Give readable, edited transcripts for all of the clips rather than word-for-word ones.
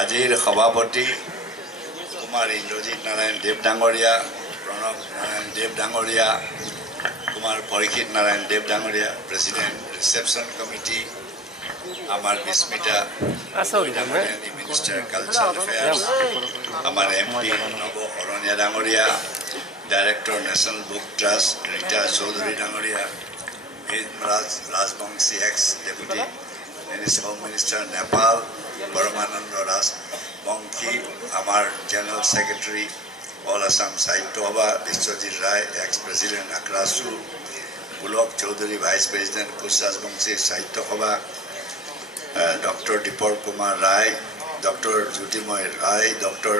আজিৰ সভাপতি কুমাৰ ইন্দ্ৰজিৎ নাৰায়ণ দেৱ ডাঙৰীয়া, প্ৰণৱ নাৰায়ণ দেৱ ডাঙৰীয়া, কুমাৰ পৰীক্ষিত নাৰায়ণ দেৱ ডাঙৰীয়া, প্ৰেচিডেণ্ট ৰিচেপশ্যন কমিটি, আমাৰ বিস্মিতা মিনিষ্টাৰ কালচাৰেল এফেয়াৰ্ছ, আমাৰ MP নৱ শৰণীয়া ডাঙৰীয়া, director national book trust Rita Choudhury ডাঙৰীয়া, Rajbongshi ex deputy home minister Nepal Paramananda Rajbongshi, আমাৰ general secretary all Assam Sahitya Sabha Biswajit Roy, ex president Akrasu, Pulak Choudhury vice president Koch Rajbongshi Sahitya Sabha, doctor Dipor Kumar Roy, doctor Jyotimoy Roy, doctor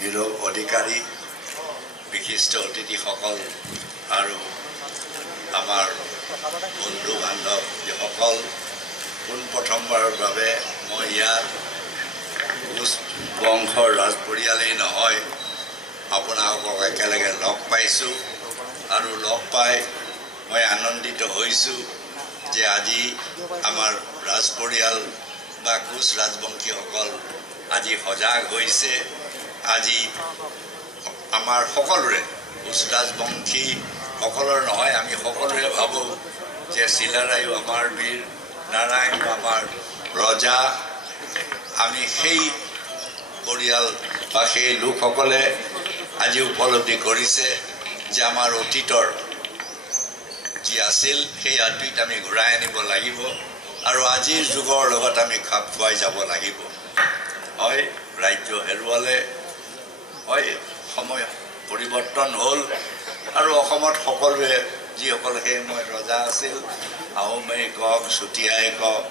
Nirob Adhikari, বিশিষ্ট অতিথিসকল আৰু আমাৰ বন্ধু বান্ধৱ যিসকল পোনপ্ৰথমবাৰৰ বাবে মই ইয়াত কোচ বংশৰ ৰাজ পৰিয়ালেই নহয় আপোনালোকক একেলগে লগ পাইছোঁ আৰু লগ পাই মই আনন্দিত হৈছোঁ যে আজি আমাৰ ৰাজ পৰিয়াল বা কোচ ৰাজবংশীসকল আজি সজাগ হৈছে। আজি আমাৰ সকলোৰে কোচ ৰাজবংশী সকলৰ নহয়, আমি সকলোৱে ভাবোঁ যে চিলাৰায়ো আমাৰ বীৰ, নাৰায়ণ আমাৰ ৰজা। আমি সেই পৰিয়াল বা সেই লোকসকলে আজি উপলব্ধি কৰিছে যে আমাৰ অতীতৰ যি আছিল সেই অতীত আমি ঘূৰাই আনিব লাগিব আৰু আজিৰ যুগৰ লগত আমি খাপ খুৱাই যাব লাগিব। হয় ৰাজ্য হেৰুৱালে, হয় সময় পৰিৱৰ্তন হ'ল আৰু অসমত সকলোৱে যিসকল সেই সময়ত ৰজা আছিল, আহোমেই কওক, চুতীয়াই কওক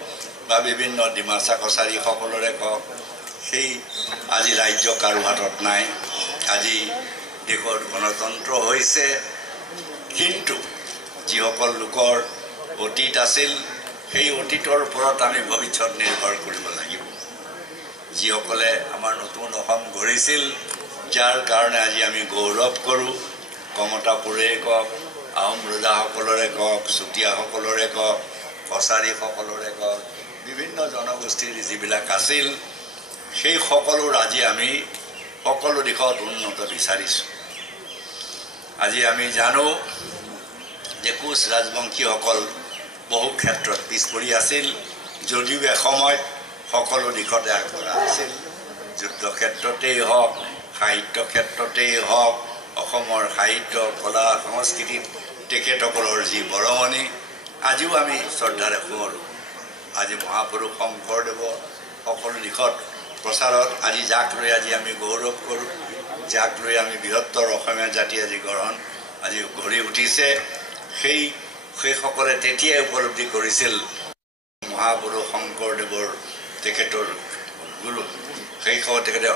বা বিভিন্ন ডিমাচা কছাৰী সকলৰে কওক, সেই আজি ৰাজ্য কাৰো হাতত নাই। আজি দেশত গণতন্ত্ৰ হৈছে, কিন্তু যিসকল লোকৰ অতীত আছিল সেই অতীতৰ ওপৰত আমি ভৱিষ্যত নিৰ্ভৰ কৰিব লাগিব। যিসকলে আমাৰ নতুন অসম গঢ়িছিল, যাৰ কাৰণে আজি আমি গৌৰৱ কৰোঁ, কমতাপুৰেই কওক, আহোম ৰজাসকলৰে কওক, চুতীয়াসকলৰে কওক, কছাৰীসকলৰে কওক, বিভিন্ন জনগোষ্ঠীৰ যিবিলাক আছিল সেই সকলোৰ আজি আমি সকলো দিশত উন্নত বিচাৰিছোঁ। আজি আমি জানো যে কোচ ৰাজবংশীসকল বহু ক্ষেত্ৰত পিছ পৰি আছিল, যদিও এসময়ত সকলো দিশতে আগবঢ়া আছিল। যুদ্ধ ক্ষেত্ৰতেই হওক, সাহিত্য ক্ষেত্ৰতেই হওক, অসমৰ সাহিত্য কলা সংস্কৃতিত তেখেতসকলৰ যি বৰঙণি আজিও আমি শ্ৰদ্ধাৰে সোঁৱৰোঁ। আজি মহাপুৰুষ শংকৰদেৱৰ সকলো দিশত প্ৰচাৰত আজি যাক লৈ আজি আমি গৌৰৱ কৰোঁ, যাক লৈ আমি বৃহত্তৰ অসমীয়া জাতি আজি আজি গঢ়ি উঠিছে, সেইসকলে তেতিয়াই উপলব্ধি কৰিছিল মহাপুৰুষ শংকৰদেৱৰ তেখেতৰ গুৰু, তেখেতে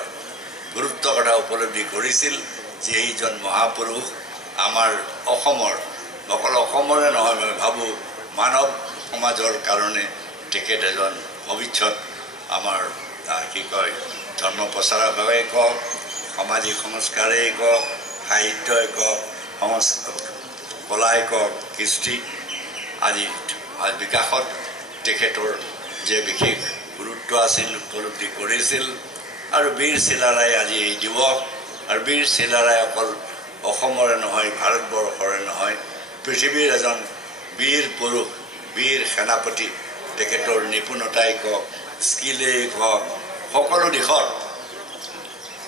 গুৰুত্বৰ কথা উপলব্ধি কৰিছিল যে এইজন মহাপুৰুষ আমাৰ অসমৰ, অকল অসমৰে নহয়, মই ভাবোঁ মানৱ সমাজৰ কাৰণে তেখেত এজন ভৱিষ্যত আমাৰ ধৰ্ম প্ৰচাৰকেই কওক, সামাজিক সংস্কাৰেই কওক, সাহিত্যই কওক, কলাই কওক, কৃষ্টি আজি বিকাশত তেখেতৰ যে বিশেষ গুৰুত্ব আছিল উপলব্ধি কৰিছিল। আৰু বীৰ চিলাৰায় আজি এই দিৱস, আৰু বীৰ চিলাৰায় অকল অসমৰে নহয়, ভাৰতবৰ্ষৰে নহয়, পৃথিৱীৰ এজন বীৰ পুৰুষ, বীৰ সেনাপতি। তেখেতৰ নিপুণতাই কওক, স্কিলেই কওক, সকলো দিশত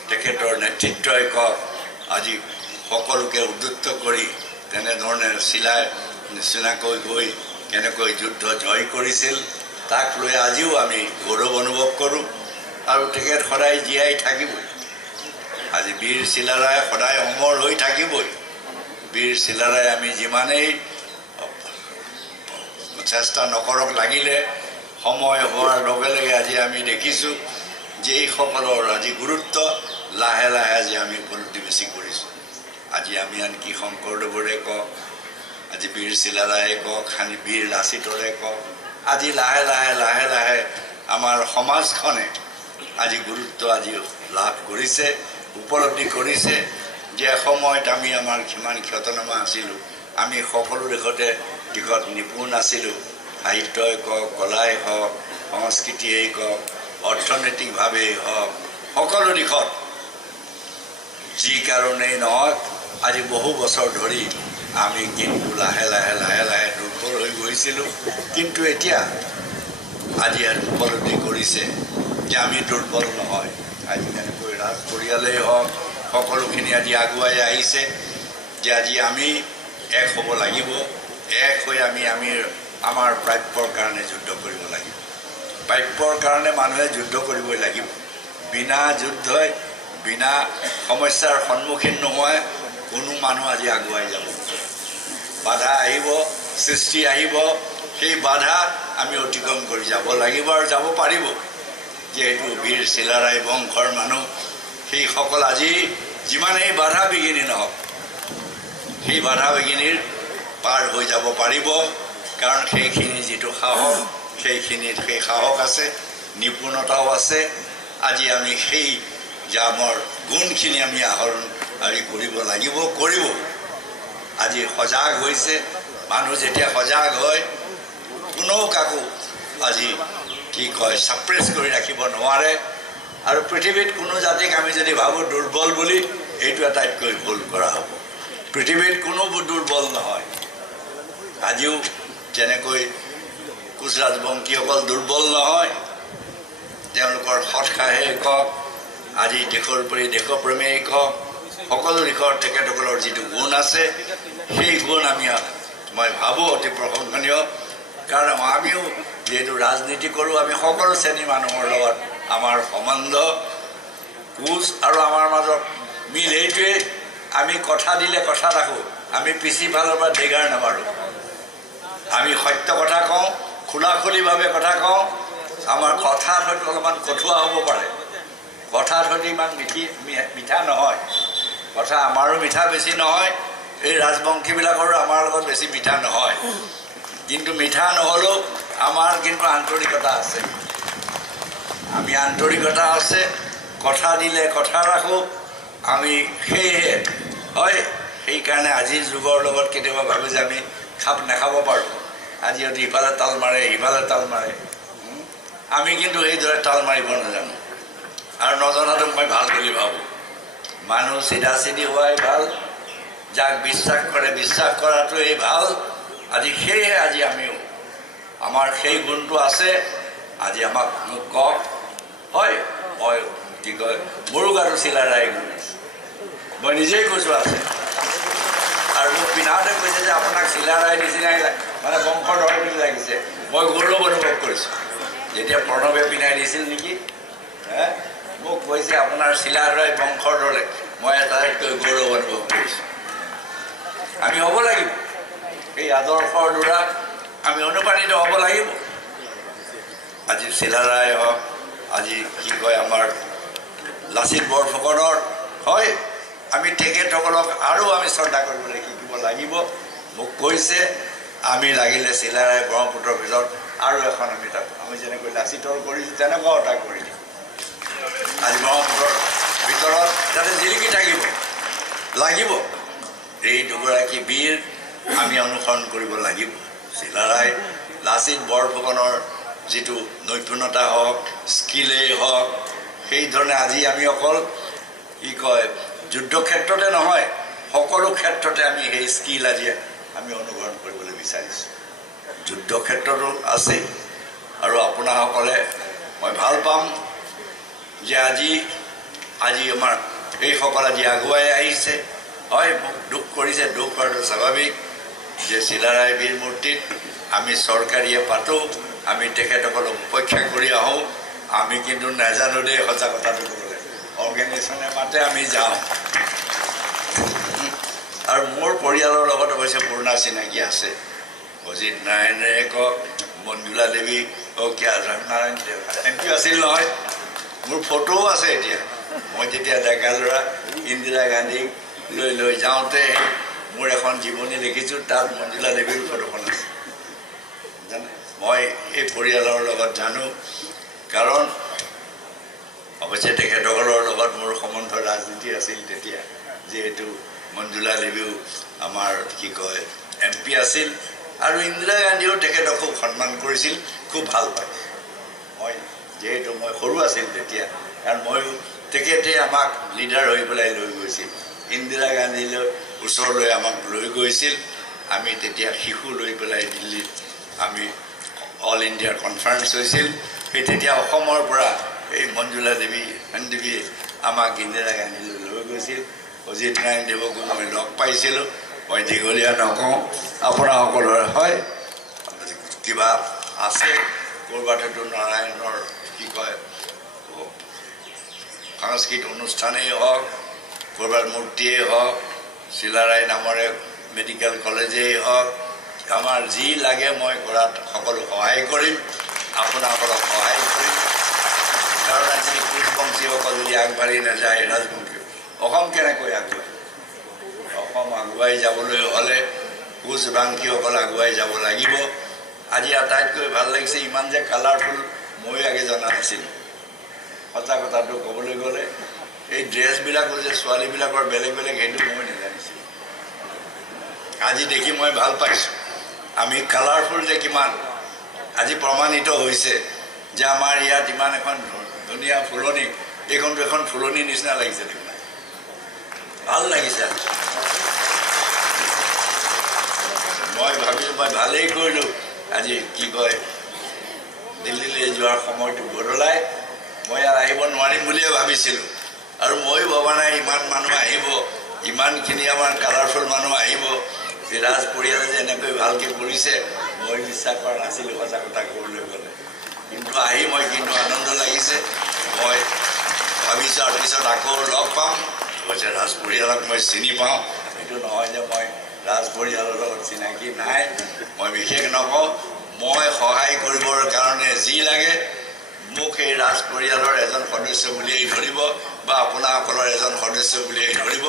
তেখেতৰ নেতৃত্বই কওক আজি সকলোকে উদ্বুদ্ধ কৰি তেনেধৰণে চিলাই নিচিনাকৈ গৈ কেনেকৈ যুদ্ধ জয় কৰিছিল তাক লৈ আজিও আমি গৌৰৱ অনুভৱ কৰোঁ আৰু তেখেত সদায় জীয়াই থাকিবই। আজি বীৰ চিলাৰায় সদায় অমৰ হৈ থাকিবই। বীৰ চিলাৰায় আমি যিমানেই চেষ্টা নকৰক লাগিলে সময় হোৱাৰ লগে লগে আজি আমি দেখিছোঁ যে এইসকলৰ আজি গুৰুত্ব লাহে লাহে আজি আমি উপলব্ধি বেছি কৰিছোঁ। আজি আমি আনকি শংকৰদেৱৰে কওক, আজি বীৰ চিলাৰায়ে কওক, বীৰ লাচিতৰে কওক, আজি লাহে লাহে লাহে লাহে আমাৰ সমাজখনে আজি গুৰুত্ব আজি লাভ কৰিছে, উপলব্ধি কৰিছে যে এসময়ত আমি আমাৰ কিমান খ্যাতনামা আছিলোঁ, আমি সকলো দিশত নিপুণ আছিলোঁ, সাহিত্যই কওক, কলাই হওক, সংস্কৃতিয়েই কওক, অৰ্থনৈতিকভাৱে হওক সকলো দিশত যি কাৰণেই নহওক আজি বহু বছৰ ধৰি আমি কিন্তু লাহে লাহে লাহে লাহে দুৰ্বল হৈ গৈছিলোঁ কিন্তু এতিয়া আজি উপলব্ধি কৰিছে যে আমি দুৰ্বল নহয় আজি যেনেকৈ ৰাজ পৰিয়ালেই হওক সকলোখিনি আজি আগুৱাই আহিছে যে আজি আমি এক হ'ব লাগিব এক হৈ আমি আমাৰ প্ৰাপ্যৰ কাৰণে যুদ্ধ কৰিব লাগিব প্ৰাপ্যৰ কাৰণে মানুহে যুদ্ধ কৰিবই লাগিব বিনা যুদ্ধই বিনা সমস্যাৰ সন্মুখীন নোহোৱাই কোনো মানুহ আজি আগুৱাই যাব বাধা আহিব সৃষ্টি আহিব সেই বাধা আমি অতিক্ৰম কৰি যাব লাগিব আৰু যাব পাৰিব যেহেতু বীৰ চিলাৰায় বংশৰ মানুহ সেইসকল আজি যিমানেই বাধা বিঘিনি নহওক সেই বাধা বিঘিনিৰ পাৰ হৈ যাব পাৰিব কাৰণ সেইখিনি যিটো সাহস সেইখিনিত সেই সাহস আছে নিপুণতাও আছে আজি আমি সেই যে আমাৰ গুণখিনি আমি আহৰণ আমি কৰিব লাগিব কৰিব আজি সজাগ হৈছে মানুহ যেতিয়া সজাগ হয় কোনো কাকো আজি কি কয় সাপ্ৰেছ কৰি ৰাখিব নোৱাৰে আৰু পৃথিৱীত কোনো জাতিক আমি যদি ভাবোঁ দুৰ্বল বুলি এইটো আটাইতকৈ ভুল কৰা হ'ব পৃথিৱীত কোনো দুৰ্বল নহয় আজিও যেনেকৈ কোচ ৰাজবংশীসকল দুৰ্বল নহয় তেওঁলোকৰ সৎসাহে কওক আজি দেশৰ প্ৰতি দেশপ্ৰেমেই কওক সকলো দিশৰ তেখেতসকলৰ যিটো গুণ আছে সেই গুণ মই ভাবোঁ অতি প্ৰশংসনীয় কাৰণ আমিও যেহেতু ৰাজনীতি কৰোঁ আমি সকলো শ্ৰেণীৰ মানুহৰ লগত আমাৰ সম্বন্ধ কোচ আৰু আমাৰ মাজত মিল এইটোৱে আমি কথা দিলে কথা ৰাখোঁ আমি পিছি ফালৰ পৰা ডেগাৰ নামাৰোঁ আমি সত্য কথা কওঁ খোলাখুলিভাৱে কথা কওঁ আমাৰ কথাত হয়তো অলপমান কঠোৱা হ'ব পাৰে কথাত হয়তো ইমান মিঠা নহয় কথা আমাৰো মিঠা বেছি নহয় এই ৰাজবংশীবিলাকৰো আমাৰ লগত বেছি মিঠা নহয় কিন্তু মিঠা নহ'লেও আমাৰ কিন্তু আন্তৰিকতা আছে আমি আন্তৰিকতা আছে কথা দিলে কথা ৰাখোঁ আমি সেয়েহে হয় সেইকাৰণে আজিৰ যুগৰ লগত কেতিয়াবা ভাবোঁ যে আমি খাপ নাখাব পাৰোঁ আজি যদি ইফালে তাল মাৰে সিফালে তাল মাৰে আমি কিন্তু এইদৰে তাল মাৰিব নাজানো আৰু নজনাটো মই ভাল বুলি ভাবোঁ মানুহ চিধা চিধি হোৱাই ভাল যাক বিশ্বাস কৰে বিশ্বাস কৰাটোৱেই ভাল আজি সেয়েহে আজি আমিও আমাৰ সেই গুণটো আছে আজি আমাক মোক কওক হয় মই কি কয় মোৰো গাটো চিলাৰায় গুণ মই নিজেই কৈছোঁ আছে আৰু মোক পিন্ধাওঁতে কৈছে যে আপোনাক চিলাৰায় নিচিনাই মানে বংশৰ দৰে বুলি লাগিছে মই গৌৰৱ অনুভৱ কৰিছোঁ যেতিয়া প্ৰণৱে পিন্ধাই দিছিল নেকি মোক কৈছে আপোনাৰ চিলাৰায় বংশৰ দৰে মই আটাইতকৈ গৌৰৱ অনুভৱ কৰিছোঁ আমি হ'ব লাগিব এই আদৰ্শৰ দ্বাৰা আমি অনুপ্ৰাণিত হ'ব লাগিব আজি চিলাৰায় হওক আজি কি কয় আমাৰ লাচিত বৰফুকনৰ হয় আমি তেখেতসকলক আৰু আমি শ্ৰদ্ধা কৰিবলৈ শিকিব লাগিব মোক কৈছে আমি লাগিলে চিলাৰায় ব্ৰহ্মপুত্ৰৰ ভিতৰত আৰু এখন আমি তাত আমি যেনেকৈ লাচিতৰ কৰিছোঁ তেনেকুৱাও তাক কৰি দিম আজি ব্ৰহ্মপুত্ৰৰ ভিতৰত যাতে জিলিকি থাকিব লাগিব এই দুগৰাকী বীৰ আমি অনুসৰণ কৰিব লাগিব চিলাৰায় লাচিত বৰফুকনৰ যিটো নৈপুণ্যতা হওক স্কিলেই হওক সেইধৰণে আজি আমি অকল কি কয় যুদ্ধ ক্ষেত্ৰতে নহয় সকলো ক্ষেত্ৰতে আমি সেই স্কিল আজি আমি অনুসৰণ কৰিবলৈ বিচাৰিছোঁ যুদ্ধ ক্ষেত্ৰতো আছে আৰু আপোনাসকলে মই ভাল পাম যে আজি আমাৰ এইসকল আজি আগুৱাই আহিছে হয় মোক দুখ কৰিছে দুখ কৰাটো স্বাভাৱিক যে চিলাৰায় বীৰ মূৰ্তিত আমি চৰকাৰীয়ে পাতোঁ আমি তেখেতসকলক উপেক্ষা কৰি আহোঁ আমি কিন্তু নাজানো দেই সঁচা কথাটো ক'বলৈ অৰ্গেনাইজেশ্যনে মাতে আমি যাওঁ আৰু মোৰ পৰিয়ালৰ লগত অৱশ্যে পুৰণা চিনাকি আছে অজিত নাৰায়ণে কওক মঞ্জুলা দেৱী হওক কি নাৰায়ণ MP আছিল নহয় মোৰ ফটোও আছে এতিয়া মই যেতিয়া ডেকা ল'ৰা ইন্দিৰা গান্ধীক লৈ যাওঁতে মোৰ এখন জীৱনী লিখিছোঁ তাত মঞ্জুলা দেৱীৰ ফটোখন আছে জানে মই এই পৰিয়ালৰ লগত জানো কাৰণ অৱশ্যে তেখেতসকলৰ লগত মোৰ সম্বন্ধ ৰাজনীতি আছিল তেতিয়া যেহেতু মঞ্জুলা দেৱীও আমাৰ কি কয় MP আছিল আৰু ইন্দিৰা গান্ধীয়েও তেখেতক খুব সন্মান কৰিছিল খুব ভাল পায় মই যেহেতু মই সৰু আছিল তেতিয়া কাৰণ মই তেখেতে আমাক লিডাৰ হৈ পেলাই লৈ গৈছিল ইন্দিৰা গান্ধীলৈ ওচৰলৈ আমাক লৈ গৈছিল আমি তেতিয়া শিশু লৈ পেলাই দিল্লীত আমি অল ইণ্ডিয়াৰ কনফাৰেন্স হৈছিল সেই তেতিয়া অসমৰ পৰা এই মঞ্জুলা দেৱী আমাক ইন্দিৰা গান্ধীলৈ লৈ গৈছিল অজিত নাৰায়ণ দেৱকো মই লগ পাইছিলোঁ মই দীঘলীয়া নকওঁ আপোনাসকলৰ হয় কিবা আছে ক'ৰবাতো নাৰায়ণৰ কি কয় সাংস্কৃতিক অনুষ্ঠানেই হওক ক'ৰবাৰ মূৰ্তিয়েই হওক চিলাৰায় নামৰে মেডিকেল কলেজেই হওক আমাৰ যি লাগে মই কৰাত সকলো সহায় কৰিম আপোনাসকলক সহায় কৰিম কাৰণ আজি কোচবংশীসকল যদি আগবাঢ়ি নাযায় ৰাজবংশী অসম কেনেকৈ আগুৱাই অসম আগুৱাই যাবলৈ হ'লে কোচবংশীসকল আগুৱাই যাব লাগিব আজি আটাইতকৈ ভাল লাগিছে ইমান যে কালাৰফুল মই আগে জনা নাছিলোঁ সঁচা কথাটো ক'বলৈ গ'লে এই ড্ৰেছবিলাকো যে ছোৱালীবিলাকৰ বেলেগ বেলেগ সেইটো মই নাজানিছিলোঁ আজি দেখি মই ভাল পাইছোঁ আমি কালাৰফুল যে কিমান আজি প্ৰমাণিত হৈছে যে আমাৰ ইয়াত ইমান এখন ধুনীয়া ফুলনি এইখনটো এখন ফুলনি নিচিনা লাগিছে দেখোন ভাল লাগিছে মই ভাবিলোঁ মই ভালেই কৰিলোঁ আজি কি কয় দিল্লীলৈ যোৱাৰ সময়টো বদলাই মই আৰু আহিব নোৱাৰিম বুলিয়ে ভাবিছিলোঁ আৰু ময়ো ভবা নাই ইমান মানুহ আহিব ইমানখিনি আমাৰ কালাৰফুল মানুহ আহিব এই ৰাজ পৰিয়ালে যে এনেকৈ ভালকৈ কৰিছে মই বিশ্বাস কৰা নাছিলোঁ সঁচা কথা ক'বলৈ গ'লে কিন্তু আহি মই কিন্তু আনন্দ লাগিছে মই ভাবিছোঁ আৰু পিছত আকৌ লগ পাম অৱশ্যে ৰাজ পৰিয়ালক মই চিনি পাওঁ এইটো নহয় যে মই ৰাজ পৰিয়ালৰ লগত চিনাকি নাই মই বিশেষ নকওঁ মই সহায় কৰিবৰ কাৰণে যি লাগে মোক এই ৰাজ পৰিয়ালৰ এজন সদস্য বুলিয়েই ধৰিব বা আপোনাসকলৰ এজন সদস্য বুলিয়েই ধৰিব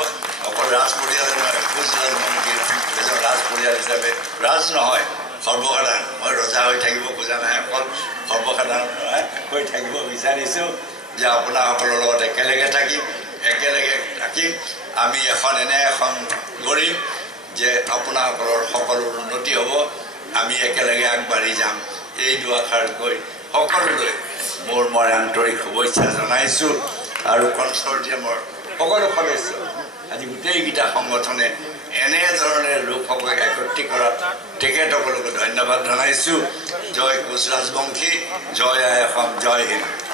অকল ৰাজ পৰিয়ালে নহয় কোচ ৰাজবংশীৰ এজন ৰাজ পৰিয়াল হিচাপে ৰাজ নহয় সৰ্বসাধাৰণ মই ৰজা হৈ থাকিব খোজা নাই অকল সৰ্বসাধাৰণ হৈ থাকিব বিচাৰিছোঁ যে আপোনাসকলৰ লগত একেলগে থাকিম আমি এনে এখন গঢ়িম যে আপোনাসকলৰ সকলো উন্নতি হ'ব আমি একেলগে আগবাঢ়ি যাম এই দুআষাৰ কৈ সকলোলৈ মই আন্তৰিক শুভেচ্ছা জনাইছোঁ আৰু কনচৰ্টিয়ামৰ সকলো সদস্য আজি গোটেইকেইটা সংগঠনে এনেধৰণে লোকসকলক একত্ৰিত কৰাত তেখেতসকলক ধন্যবাদ জনাইছোঁ জয় কোচ ৰাজবংশী জয় আই অসম জয় হিন্দ